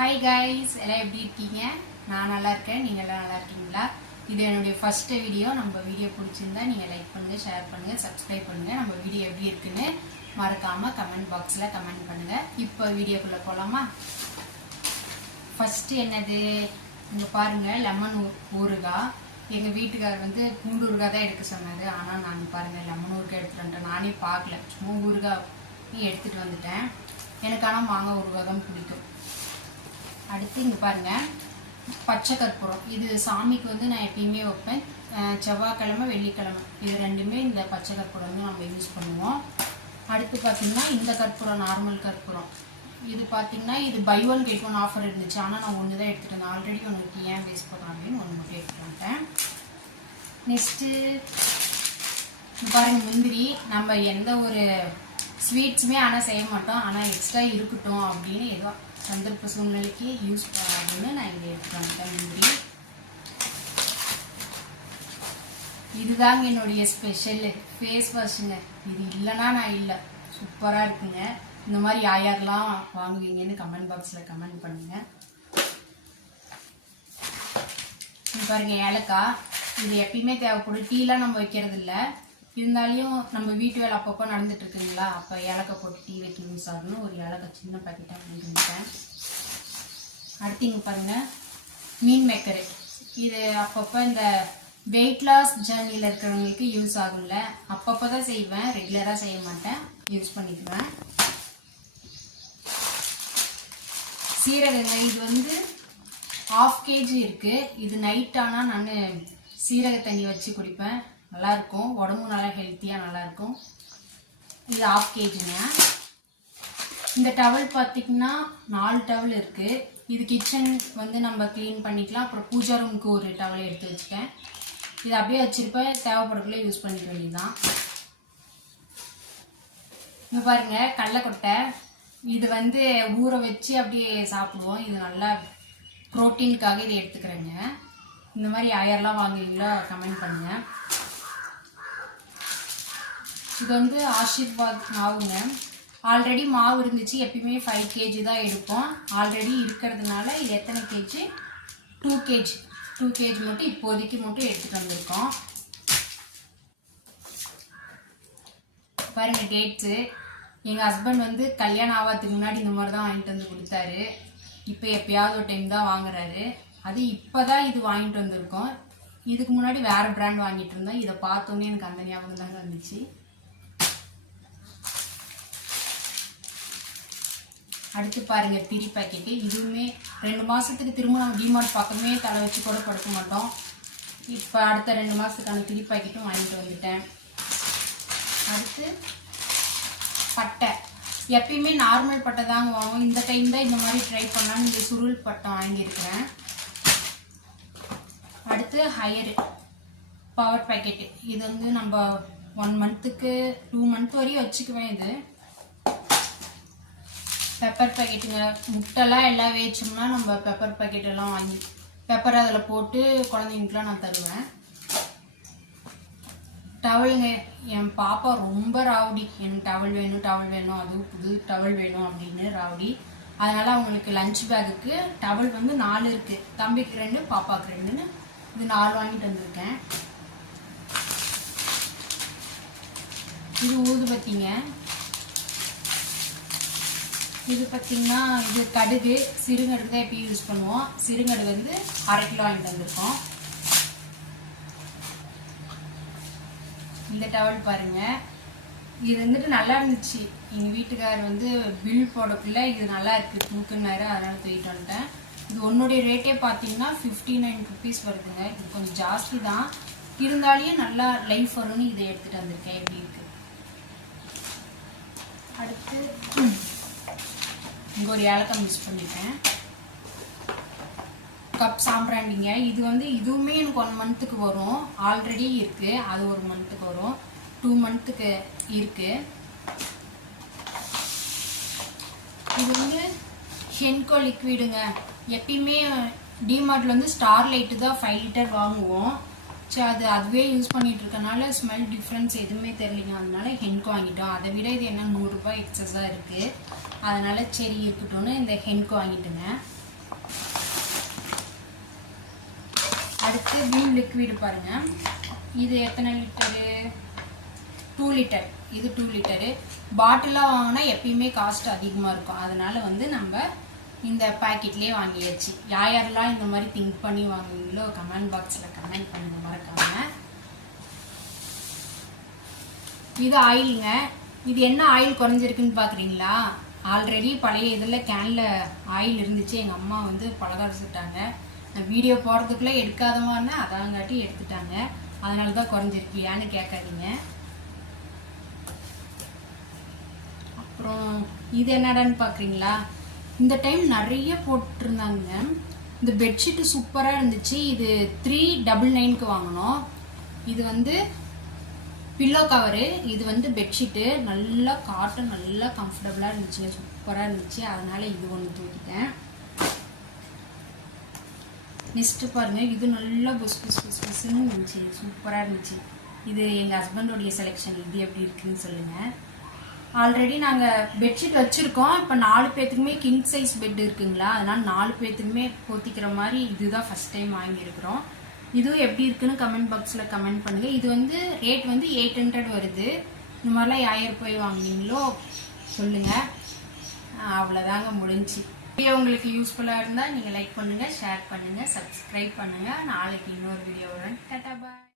Hi guys, எல்லாம் எப்படி இருக்கீங்க? நான் நல்லா இருக்கேன். நீங்க எல்லாம் நல்லா இருக்கீங்களா? இது என்னுடைய ஃபர்ஸ்ட் வீடியோ. நம்ம வீடியோ பிடிச்சிருந்தா நீங்க லைக் பண்ணுங்க, ஷேர் பண்ணுங்க, சப்ஸ்கிரைப் பண்ணுங்க. நம்ம வீடியோ எப்படி இருக்குன்னு மறக்காம கமெண்ட் பாக்ஸ்ல கமெண்ட் பண்ணுங்க. இப்போ வீடியோக்குள்ள போலாமா? ஃபர்ஸ்ட் என்னது? இங்க பாருங்க, லெமன் ஊறுகாய். எங்க வீட்டுக்காரர் வந்து பூண்டு ஊறுகாய் தான் எடுக்க சொன்னாரு. ஆனா நான் பாருங்க லெமன் ஊறுகாய் எடுத்துட்டு வந்துட்டேன். நானே பார்க்கல, சும்மா ஊறுகாய் எடுத்துட்டு வந்துட்டேன். எனக்கு ஆனால் மாங்காய் ஊறுகாய் தான் பிடிக்கும். அடுத்து இங்கே பாருங்கள், பச்சை கற்பூரம். இது சாமிக்கு வந்து நான் எப்பயுமே வைப்பேன். செவ்வாய்க்கிழமை வெள்ளிக்கிழமை இது ரெண்டுமே இந்த பச்சை கற்பூரம் வந்து நம்ம யூஸ் பண்ணுவோம். அடுத்து பார்த்திங்கன்னா இந்த கற்பூரம் நார்மல் கற்பூரம். இது பார்த்திங்கன்னா இது buy one get one offer இருந்துச்சு. ஆனால் நான் ஒன்று தான் எடுத்துகிட்டு வந்தேன். ஆல்ரெடி ஒன்று ஏன் வேஸ்ட் பண்ணலாம் அப்படின்னு ஒன்று மட்டும் எடுத்துகிட்டு வந்துட்டேன். நெக்ஸ்ட்டு பாருங்கள், முந்திரி. நம்ம எந்த ஒரு ஸ்வீட்ஸுமே ஆனால் செய்ய மாட்டோம். ஆனால் எக்ஸ்ட்ரா இருக்கட்டும் அப்படின்னு ஏதோ சந்தர்ப்ப சூழ்நிலைக்கு யூஸ் பண்ணணும்னு நான் இங்கே எடுத்துட்டு வந்துட்டேன். முந்திரி இதுதாங்க என்னுடைய ஸ்பெஷல் ஃபேஸ் வாஷுங்க. இது இல்லைன்னா நான் இல்லை. சூப்பராக இருக்குங்க. இந்த மாதிரி யாரெல்லாம் வாங்குவீங்கன்னு கமெண்ட் பாக்ஸில் கமெண்ட் பண்ணுங்க. பாருங்க, ஏலக்காய். இது எப்பயுமே தேவைப்படும். டீலாம் நம்ம வைக்கிறது இல்லை. இருந்தாலும் நம்ம வீட்டு வேலை அப்பப்போ நடந்துட்டு இருக்குங்களா, அப்போ ஏலக்காய் போட்டு டீ வைக்க யூஸ் ஆகணும். ஒரு ஏலக்காய் சின்ன பாக்கெட்டாக வாங்கிட்டேன். அடுத்து இங்கே பாருங்கள், மீன் மேக்கரு. இது அப்பப்போ இந்த வெயிட் லாஸ் ஜேர்னியில் இருக்கிறவங்களுக்கு யூஸ் ஆகும்ல. அப்பப்போ தான் செய்வேன், ரெகுலராக செய்ய மாட்டேன். யூஸ் பண்ணிக்குவேன். சீரகங்க. இது வந்து 1/2 kg இருக்குது. இது நைட் ஆனால் நான் சீரக தண்ணி வச்சு குடிப்பேன். நல்லாயிருக்கும், உடம்பு நல்லா ஹெல்த்தியாக நல்லாயிருக்கும். இது 1/2 kgங்க. இந்த டவல் பார்த்திங்கன்னா 4 டவல் இருக்குது. இது கிச்சன் வந்து நம்ம க்ளீன் பண்ணிக்கலாம். அப்புறம் பூஜா ரூமுக்கு ஒரு டவல் எடுத்து வச்சுக்கேன். இது அப்படியே வச்சுருப்பேன், தேவைப்படக்குள்ளே யூஸ் பண்ணிக்க வேண்டியதுதான். இங்கே பாருங்கள், கடலைக்கொட்டை. இது வந்து ஊற வச்சு அப்படியே சாப்பிடுவோம். இது நல்லா ப்ரோட்டீனுக்காக இதை எடுத்துக்கிறேங்க. இந்த மாதிரி யாரெல்லாம் வாங்குவீங்களோ கமெண்ட் பண்ணுங்கள். இது வந்து ஆஷிர்வாத் மாவுங்க. ஆல்ரெடி மாவு இருந்துச்சு. எப்பயுமே 5 kg தான் எடுப்போம். ஆல்ரெடி இருக்கிறதுனால இது எத்தனை கேஜி? 2 kg மட்டும் இப்போதைக்கு மட்டும் எடுத்துகிட்டு வந்திருக்கோம். பாருங்க, டேட்ஸு. எங்கள் ஹஸ்பண்ட் வந்து கல்யாணம் ஆகாதுக்கு முன்னாடி இந்த மாதிரி தான் வாங்கிட்டு வந்து கொடுத்தாரு. இப்போ எப்பயாவது ஒரு டைம் தான் வாங்குறாரு. அது இப்போ தான் இது வாங்கிட்டு வந்திருக்கோம். இதுக்கு முன்னாடி வேறு பிராண்ட் வாங்கிட்டு இருந்தோம். இதை பார்த்தோன்னே எனக்கு அந்த ஞாபகம் தாங்க வந்துச்சு. அடுத்து பாருங்கள், திரி பாக்கெட்டு. இதுவுமே 2 மாதத்துக்கு திரும்ப நம்ம டிமார்ட் பக்கமே தலை வச்சு கூட படுக்க மாட்டோம். இப்போ அடுத்த 2 மாதத்துக்கான திரி பாக்கெட்டும் வாங்கிட்டு வந்துட்டேன். அடுத்து பட்டை. எப்பயுமே நார்மல் பட்டை தாங்க வாங்குவோம். இந்த டைம் தான் இந்த மாதிரி ட்ரை பண்ணலான்னு இந்த சுருள் பட்டை வாங்கியிருக்கிறேன். அடுத்து ஹையர் பவர் பாக்கெட்டு. இது வந்து நம்ம 1 மந்த்துக்கு 2 மந்த் வரையும் வச்சுக்குவேன். இது பெப்பர் பாக்கெட்டுங்க. முட்டைலாம் எல்லாம் வேச்சோம்னா நம்ம பெப்பர் பாக்கெட்டெல்லாம் வாங்கி பெப்பர் அதில் போட்டு குழந்தைங்களுக்குலாம் நான் தருவேன். டவலுங்க. என் பாப்பா ரொம்ப ராவடி. எனக்கு டவல் வேணும், அதுவும் புது டவல் வேணும் அப்படின்னு ராவடி. அதனால் அவங்களுக்கு லஞ்ச் பேக்குக்கு டவல் வந்து 4 இருக்குது. தம்பிக்கு 2, பாப்பாவுக்கு 2ன்னு இது 4 வாங்கிட்டு வந்திருக்கேன். இது ஊதுபத்திங்க. இது பார்த்திங்கன்னா இது கடுகு, சிறுகடுகு தான் எப்பயும் யூஸ் பண்ணுவோம். சிறுகடுகு வந்து 1/2 கிலோ வாங்கிட்டு வந்திருக்கோம். இந்த டவல் பாருங்கள், இது வந்துட்டு நல்லா இருந்துச்சு. எங்கள் வீட்டுக்காரர் வந்து பில் போடக்குள்ள இது நல்லா இருக்குது தூக்குனாரு, அதனால் தூக்கிட்டு வந்துட்டேன். இது ஒன்றுடைய ரேட்டே பார்த்தீங்கன்னா 59 rupees வருதுங்க. இது கொஞ்சம் ஜாஸ்தி தான், இருந்தாலும் நல்லா லைஃப் வரும்னு இதை எடுத்துகிட்டு வந்திருக்கேன். எப்படி இருக்குது. அடுத்து இங்கே ஒரு ஏலக்காய் மிக்ஸ் பண்ணிட்டேன். கப் சாம்பிராண்டிங்க. இது வந்து இதுவுமே எனக்கு 1 மந்த்துக்கு வரும். ஆல்ரெடி இருக்குது, அது 1 மந்த்துக்கு வரும். 2 மந்த்துக்கு இருக்குது. இது வந்து ஹென்கோ லிக்விடுங்க. எப்பயுமே டிமார்ட்ல வந்து ஸ்டார் லைட்டு தான் 5 லிட்டர் வாங்குவோம். சரி, அதுவே யூஸ் பண்ணிட்டு இருக்கனால ஸ்மெல் டிஃப்ரென்ஸ் எதுவுமே தெரியலிங்க. அதனால ஹென்கோ வாங்கிட்டோம். அதை விட இது என்ன 100 ரூபாய் எக்ஸஸாக இருக்குது. அதனால சரி இருக்கட்டும்னு இந்த ஹென்கோ வாங்கிட்டுங்க. விம் லிக்விட் பாருங்க, இது எத்தனை லிட்டரு? 2 லிட்டர். இது 2 லிட்டரு. பாட்டிலாக வாங்கினா எப்பயுமே காஸ்ட் அதிகமாக இருக்கும். அதனால வந்து நம்ம இந்த பேக்கெட்லேயே வாங்கியாச்சு. யாரெல்லாம் இந்த மாதிரி திங்க் பண்ணி வாங்குவீங்களோ கமெண்ட் பாக்ஸில் கமெண்ட் பண்ணுங்க மறக்காம. இது ஆயிலுங்க. இது என்ன ஆயில் குறைஞ்சிருக்குன்னு பார்க்குறீங்களா? ஆல்ரெடி பழைய இதில் கேனில் ஆயில் இருந்துச்சு. எங்கள் அம்மா வந்து பலகாரம் சுட்டாங்க. நான் வீடியோ போடுறதுக்குள்ளே எடுக்காதவான்னா அதாங்காட்டி எடுத்துட்டாங்க. அதனால தான் குறைஞ்சிருக்கு. ஏன்னு கேட்காதீங்க. அப்புறம் இது என்னடான்னு பார்க்குறீங்களா? இந்த டைம் நிறைய போட்டிருந்தாங்க. இந்த பெட்ஷீட்டு சூப்பராக இருந்துச்சு. இது 399க்கு வாங்கினோம். இது வந்து பில்லோ கவரு. இது வந்து பெட்ஷீட்டு நல்லா காட்டன், நல்லா கம்ஃபர்டபுளாக இருந்துச்சுங்க, சூப்பராக இருந்துச்சு. அதனால இது ஒன்று தூக்கிட்டேன். நெக்ஸ்ட் பாருங்க, இது நல்லா புஸ் புஸ் புஸ் புஸ்ன்னு இருந்துச்சு, சூப்பராக இருந்துச்சு. இது எங்கள் ஹஸ்பண்டோடைய செலெக்ஷன். இது எப்படி இருக்குன்னு சொல்லுங்கள். ஆல்ரெடி நாங்கள் பெட்ஷீட் வச்சுருக்கோம். இப்போ 4 பேர்த்துக்குமே கிங் சைஸ் பெட் இருக்குங்களா, அதனால 4 பேர்த்துக்குமே போத்திக்கிற மாதிரி இதுதான் ஃபர்ஸ்ட் டைம் வாங்கியிருக்கிறோம். இதுவும் எப்படி இருக்குன்னு கமெண்ட் பாக்ஸில் கமெண்ட் பண்ணுங்கள். இது வந்து ரேட் வந்து 800 வருது. இந்த மாதிரிலாம் 1000 ரூபாய் வாங்கினீங்களோ சொல்லுங்கள். அவ்வளோதாங்க, முடிஞ்சு. வீடியோ உங்களுக்கு யூஸ்ஃபுல்லாக இருந்தால் நீங்கள் லைக் பண்ணுங்கள், ஷேர் பண்ணுங்கள், சப்ஸ்கிரைப் பண்ணுங்கள். நாளைக்கு இன்னொரு வீடியோவுடன் டாடா பாய்.